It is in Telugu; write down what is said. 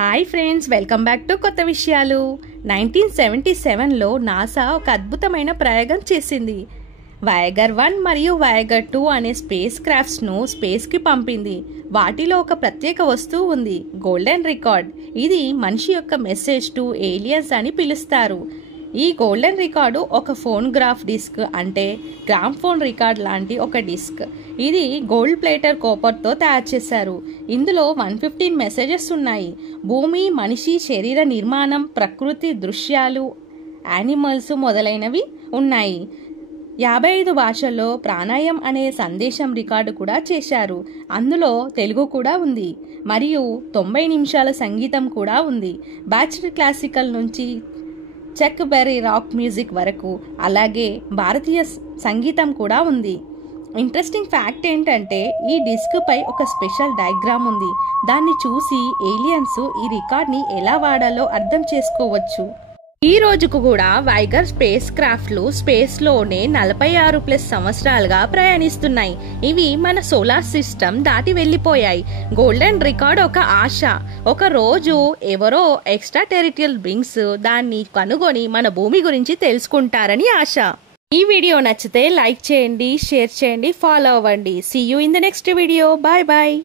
Hi friends, welcome back to కొత్త విషయాలు. 1977లో నాసా ఒక అద్భుతమైన ప్రయోగం చేసింది. వయాగర్ 1 మరియు వయాగర్ 2 అనే స్పేస్ క్రాఫ్ట్స్ను స్పేస్కి పంపింది. వాటిలో ఒక ప్రత్యేక వస్తువు ఉంది, గోల్డెన్ రికార్డ్. ఇది మనిషి యొక్క మెసేజ్ టు ఏలియన్స్ అని పిలుస్తారు. ఈ గోల్డెన్ రికార్డు ఒక ఫోన్గ్రాఫ్ డిస్క్, అంటే గ్రామ్ ఫోన్ రికార్డ్ లాంటి ఒక డిస్క్. ఇది గోల్డ్ ప్లేటర్ కాపర్తో తయారు చేశారు. ఇందులో 115 మెసేజెస్ ఉన్నాయి. భూమి, మనిషి శరీర నిర్మాణం, ప్రకృతి దృశ్యాలు, యానిమల్స్ మొదలైనవి ఉన్నాయి. 55 భాషల్లో ప్రాణాయం అనే సందేశం రికార్డు కూడా చేశారు. అందులో తెలుగు కూడా ఉంది మరియు 90 నిమిషాల సంగీతం కూడా ఉంది. బ్యాచ్డ్ క్లాసికల్ నుంచి చెక్ బెర్రీ రాక్ మ్యూజిక్ వరకు, అలాగే భారతీయ సంగీతం కూడా ఉంది. ఇంట్రెస్టింగ్ ఫ్యాక్ట్ ఏంటంటే ఈ డిస్క్ పై ఒక స్పెషల్ డయాగ్రామ్ ఉంది. దాన్ని చూసి ఏలియన్స్ ఈ రికార్డ్ని ఎలా వాడాలో అర్థం చేసుకోవచ్చు. ఈ రోజుకు కూడా వయాగర్ స్పేస్ క్రాఫ్ట్లు స్పేస్లోనే 46+ సంవత్సరాలుగా ప్రయాణిస్తున్నాయి. ఇవి మన సోలార్ సిస్టమ్ దాటి వెళ్ళిపోయాయి. గోల్డెన్ రికార్డ్ ఒక ఆశ. ఒక రోజు ఎవరో ఎక్స్ట్రా టెరిటరియల్ బీయింగ్స్ దాన్ని కనుగొని మన భూమి గురించి తెలుసుకుంటారని ఆశ. ఈ వీడియో నచ్చితే లైక్ చేయండి, షేర్ చేయండి, ఫాలో అవ్వండి. See you in the next video. Bye bye.